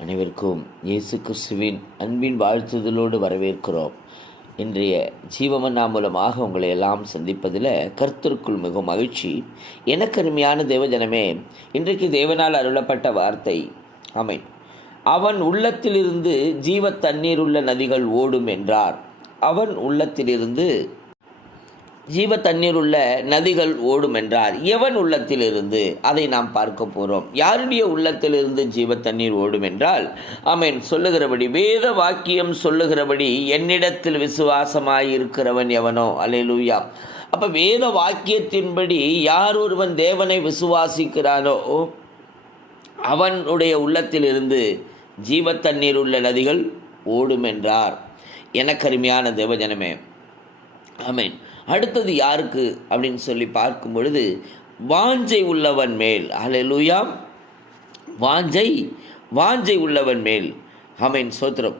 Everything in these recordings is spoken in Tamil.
அனைவருக்கும் இயேசு கிறிஸ்துவின் அன்பின் வாழ்த்துதலோடு வரவேற்கிறோம். இன்றைய ஜீவமன்னா மூலமாக உங்களை எல்லாம் சந்திப்பதில் கர்த்தருக்குள் மிகவும் மகிழ்ச்சி. எனக்கு அருமையான தேவஜனமே இன்றைக்கு தேவனால் அருளப்பட்ட வார்த்தை அமை அவன் உள்ளத்திலிருந்து ஜீவ தண்ணீர் உள்ள நதிகள் ஓடும் என்றார். அவன் உள்ளத்திலிருந்து ஜீவ தண்ணீர் உள்ள நதிகள் ஓடும் என்றார் எவன் உள்ளத்திலிருந்து? அதை நாம் பார்க்க போகிறோம் யாருடைய உள்ளத்திலிருந்து ஜீவ தண்ணீர் ஓடும் என்றால் ஆமென். சொல்லுகிறபடி வேத வாக்கியம் சொல்லுகிறபடி என்னிடத்தில் விசுவாசமாய் இருக்கிறவன் எவனோ? அலையலூயா அப்போ வேத வாக்கியத்தின்படி யார் ஒருவன் தேவனை விசுவாசிக்கிறானோ? அவனுடைய உள்ளத்திலிருந்து ஜீவ தண்ணீர் உள்ள நதிகள் ஓடும் என்றார் எனக்கருமையான தேவஜனமே ஆமென். அடுத்தது யாருக்கு அப்படின்னு சொல்லி பார்க்கும் பொழுது வாஞ்சை உள்ளவன் மேல். ஹalleluya. வாஞ்சை வாஞ்சை உள்ளவன் மேல். ஆமென் சோத்திரம்.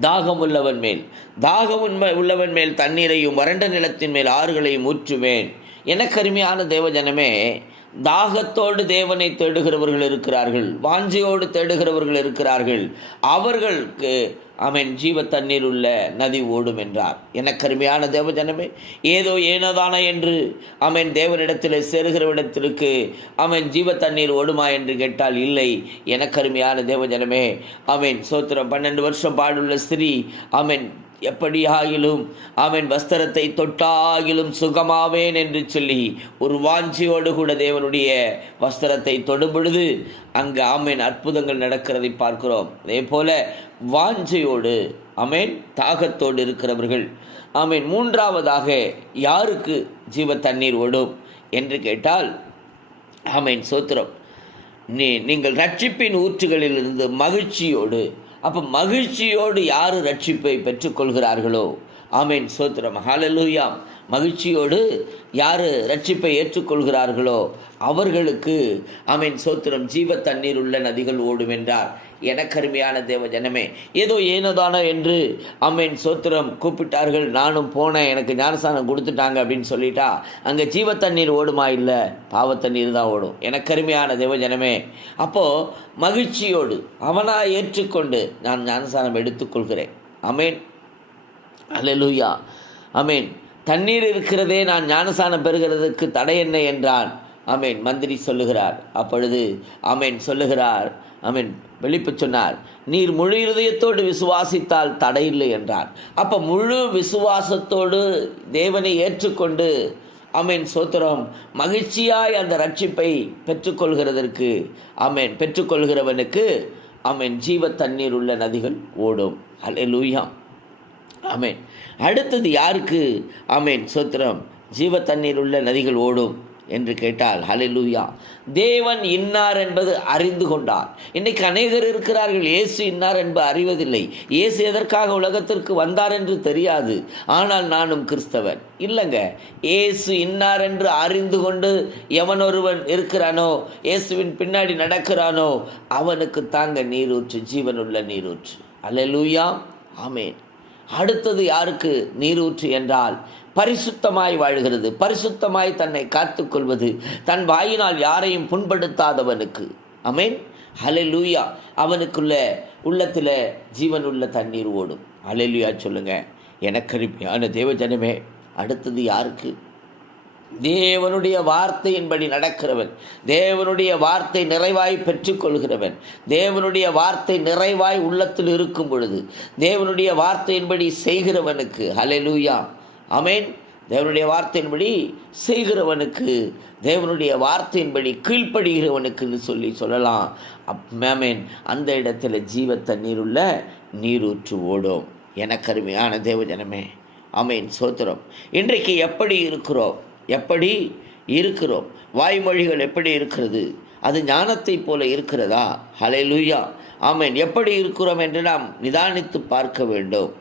தாகம் உள்ளவன் மேல். தாகம் உண்மை உள்ளவன் மேல் தண்ணீரையும் வறண்ட நிலத்தின் மேல் ஆறுகளையும் ஊற்றுவேன். எனக்கருமையான தேவஜனமே தாகத்தோடு தேவனை தேடுகிறவர்கள் இருக்கிறார்கள் வாஞ்சியோடு தேடுகிறவர்கள் இருக்கிறார்கள். அவர்களுக்கு அவன் ஜீவ தண்ணீர் உள்ள நதி ஓடும் என்றார். என கருமையான தேவஜனமே? ஏதோ ஏனதானா என்று அவன் தேவனிடத்தில் சேருகிறவிடத்திற்கு அவன் ஜீவ தண்ணீர் ஓடுமா என்று கேட்டால் இல்லை. என கருமையான தேவஜனமே? அவன் சோத்திரம் பன்னெண்டு வருஷம் பாடுள்ள ஸ்திரீ அவன் எப்படியாகிலும் அவன் வஸ்திரத்தை தொட்டாகிலும் சுகமாவேன் என்று சொல்லி ஒரு வாஞ்சியோடு கூட தேவனுடைய வஸ்திரத்தை தொடும் பொழுது அங்கு ஆமேன் அற்புதங்கள் நடக்கிறதை பார்க்கிறோம். அதே போல வாஞ்சையோடு அமேன் தாகத்தோடு இருக்கிறவர்கள் ஆமேன் மூன்றாவதாக யாருக்கு ஜீவ தண்ணீர் ஓடும் என்று கேட்டால் ஆமேன் சோத்திரம். நீ நீங்கள் ரட்சிப்பின் ஊற்றுகளிலிருந்து மகிழ்ச்சியோடு அப்போ மகிழ்ச்சியோடு யார் ரட்சிப்பை பெற்றுக்கொள்கிறார்களோ? ஆமேன். சோத்திரம். ஹாலலூயாம் மகிழ்ச்சியோடு யார் ரட்சிப்பை ஏற்றுக்கொள்கிறார்களோ அவர்களுக்கு அமீன் சோத்திரம் ஜீவ தண்ணீர் உள்ள நதிகள் ஓடும் என்றார். எனக்கருமையான தேவ ஜனமே ஏதோ ஏனோதானோ என்று அம்மேன் சோத்திரம் கூப்பிட்டார்கள் நானும் போனேன் எனக்கு ஞானஸ்தானம் கொடுத்துட்டாங்க அப்படின்னு சொல்லிட்டா அங்கே ஜீவ தண்ணீர் ஓடுமா இல்லை? பாவ தண்ணீர் தான் ஓடும். எனக்கருமையான தேவ ஜனமே அப்போது மகிழ்ச்சியோடு அவனாக ஏற்றுக்கொண்டு நான் ஞானஸ்தானம் எடுத்துக்கொள்கிறேன். அமேன் அலலூயா அமேன் தண்ணீர் இருக்கிறதே நான் ஞானசானம் பெறுகிறதுக்கு தடை என்ன என்றான். அமேன் மந்திரி சொல்லுகிறார். அப்பொழுது அமேன் சொல்லுகிறார். அமேன் வெளிப்பு சொன்னார். நீர் முழு இருதயத்தோடு விசுவாசித்தால் தடையில்லை என்றார் அப்போ முழு விசுவாசத்தோடு தேவனை ஏற்றுக்கொண்டு அமேன் சோத்திரம் மகிழ்ச்சியாய் அந்த ரட்சிப்பை பெற்றுக்கொள்கிறதற்கு அமேன் பெற்றுக்கொள்கிறவனுக்கு அமேன் ஜீவ தண்ணீர் உள்ள நதிகள் ஓடும். அல்லே லூயாம் ஆமேன். அடுத்தது யாருக்கு? ஆமேன். சோத்திரம் ஜீவ தண்ணீர் உள்ள நதிகள் ஓடும் என்று கேட்டால் ஹலெலூயா தேவன் இன்னார் என்பது அறிந்து கொண்டார். இன்னைக்கு அநேகர் இருக்கிறார்கள் இயேசு இன்னார் என்பது அறிவதில்லை. இயேசு எதற்காக உலகத்திற்கு வந்தார் என்று தெரியாது. ஆனால் நானும் கிறிஸ்தவன். இல்லைங்க. இயேசு இன்னார் என்று அறிந்து கொண்டு எவன் ஒருவன் இருக்கிறானோ இயேசுவின் பின்னாடி நடக்கிறானோ அவனுக்கு தாங்க நீரூற்று ஜீவனுள்ள நீரூற்று. அலெலூயா ஆமேன். அடுத்தது யாருக்கு நீரூற்று என்றால் பரிசுத்தமாய் வாழ்கிறது. பரிசுத்தமாய் தன்னை காத்துக்கொள்வது தன் வாயினால் யாரையும் புண்படுத்தாதவனுக்கு. அமேன் ஹலெலூயா அவனுக்குள்ள உள்ளத்தில் ஜீவன் உள்ள தண்ணீர் ஓடும். அலெலுயா சொல்லுங்க. எனக்கருமையான தேவஜனமே அடுத்தது யாருக்கு? தேவனுடைய வார்த்தையின்படி நடக்கிறவன் தேவனுடைய வார்த்தை நிறைவாய் பெற்றுக்கொள்கிறவன் தேவனுடைய வார்த்தை நிறைவாய் உள்ளத்தில் இருக்கும் பொழுது தேவனுடைய வார்த்தையின்படி செய்கிறவனுக்கு ஹலெலூயா அமேன் தேவனுடைய வார்த்தையின்படி செய்கிறவனுக்கு தேவனுடைய வார்த்தையின்படி கீழ்ப்படுகிறவனுக்குன்னு சொல்லி சொல்லலாம். அப் மேமேன் அந்த இடத்துல ஜீவ தண்ணீர் உள்ள நீரூற்று ஓடும். எனக்கருமையான தேவஜனமே அமேன் சோத்திரம். இன்றைக்கு எப்படி இருக்கிறோம்? எப்படி இருக்கிறோம்? வாய்மொழிகள் எப்படி இருக்கிறது? அது ஞானத்தை போல இருக்கிறதா? ஹலே லூயா ஆமேன். எப்படி இருக்கிறோம் என்று நாம் நிதானித்து பார்க்க வேண்டும்.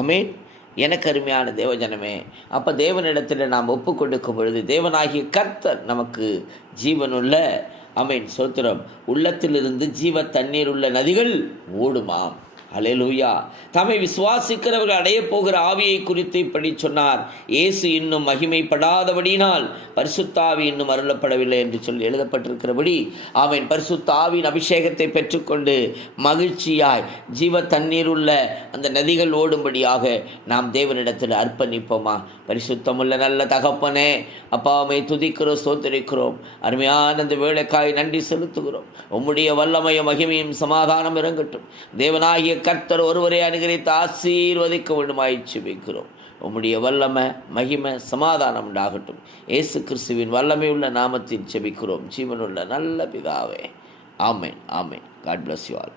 ஆமேன். எனக்கு அருமையான தேவஜனமே அப்போ தேவனிடத்தில் நாம் ஒப்பு கொடுக்கும் பொழுது தேவனாகிய கர்த்தர் நமக்கு ஜீவனுள்ள அமேன் சோத்திரம். உள்ளத்திலிருந்து ஜீவ தண்ணீர் உள்ள நதிகள் ஓடுமாம். அலையலூயா தம்மை விசுவாசிக்கிறவர்கள் அடைய போகிற ஆவியை குறித்து இப்படி சொன்னார். இயேசு இன்னும் மகிமைப்படாதபடியினால் பரிசுத்தாவி இன்னும் அருளப்படவில்லை என்று சொல்லி எழுதப்பட்டிருக்கிறபடி அவன் பரிசுத்தாவின் அபிஷேகத்தை பெற்றுக்கொண்டு மகிழ்ச்சியாய் ஜீவ தண்ணீர் உள்ள அந்த நதிகள் ஓடும்படியாக நாம் தேவனிடத்தில் அர்ப்பணிப்போமா. பரிசுத்தமுள்ள நல்ல தகப்பனே அப்பாவை துதிக்கிறோம் சோத்தரிக்கிறோம் அருமையான அந்த வேலைக்காய் நன்றி செலுத்துகிறோம். உம்முடைய வல்லமையும் மகிமையும் சமாதானம் இறங்கட்டும். தேவனாகிய கர்த்தர் ஒருவரை அனுகரித்து ஆசீர்வதிக்க வேண்டுமாய் செபிக்கிறோம் உம்முடைய வல்லமை மகிமை சமாதானம் உண்டாகட்டும். இயேசு கிறிஸ்துவின் வல்லமை உள்ள நாமத்தில் செபிக்கிறோம் ஜீவனுள்ள நல்ல பிதாவே. ஆமேன் ஆமேன். God bless you all